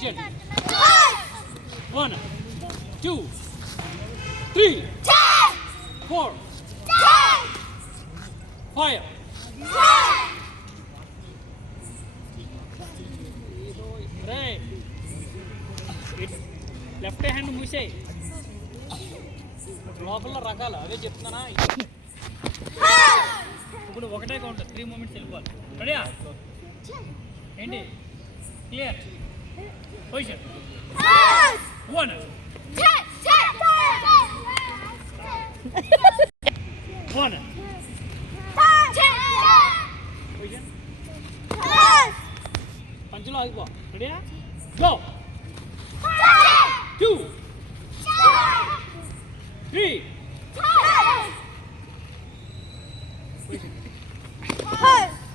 Position. 1, 2, 3, 4, 5. Right. Left hand మూసే లోపల రకాలు అదే చెప్తున్నానా. ఇప్పుడు ఒకటే కౌంటర్ 3 మూమెంట్స్ వెళ్ళిపోవాలి. రెడీయా? ఏంటి క్లియర్? పొజిషన్ 1, 1, పొజిషన్ పంచులో ఆగిపో. రెడీయా? గో. 2, 3,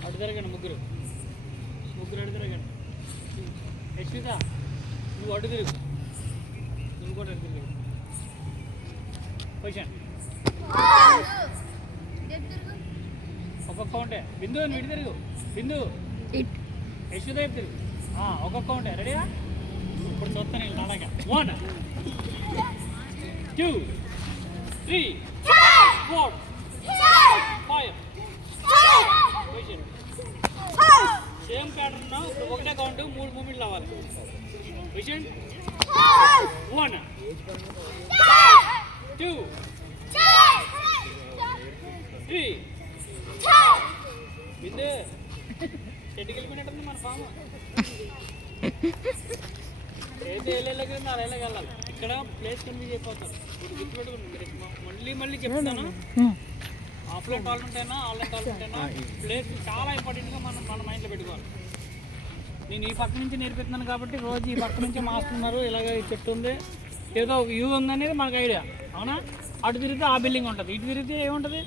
అటు తిరగండి. ముగ్గురు అటు తిరగండి. యశ్విత నువ్వు అటు తిరుగు, నువ్వు కూడా అటు తిరుగు. పొజిషన్ ఒక్కొక్క కౌంటే. బిందు నువ్వు ఇటు తిరుగు. బిందు యశ్విత వైపు తిరుగు. ఒక్కొక్క కౌంటే. రెడీయా? ఇప్పుడు చూస్తాను అలాగా. 1, 2, 3, 4, 5. Same pattern. ఇప్పుడు ఒకటే కౌంట్ 3 మూమెంట్లు అవ్వాలి. విజన్ 1, 2, 3. బిందు చెట్టుకి వెళ్ళిపోయినట్టుంది మన పాము. ఏది వెళ్ళలేక అలా వెళ్ళాలి. ఇక్కడ ప్లేస్ కన్వీ అయిపోతారు. గుర్తుపెట్టుకుని మళ్ళీ చెప్తాను. ఆఫ్లైన్ టాలెంట్ అయినా ఆన్లైన్ టాలెంట్ అయినా ప్లేస్ చాలా ఇంపార్టెంట్గా మన మైండ్లో పెట్టుకోవాలి. నేను ఈ పక్క నుంచి నేర్పిస్తున్నాను కాబట్టి రోజు ఈ పక్క నుంచి మాస్తున్నారు. ఇలాగ చెట్టు ఉంది, ఏదో వ్యూ ఉందనేది మనకు ఐడియా. అవునా? అటు తిరిగితే ఆ బిల్డింగ్ ఉంటుంది, ఇటు తిరిగితే ఏముంటుంది?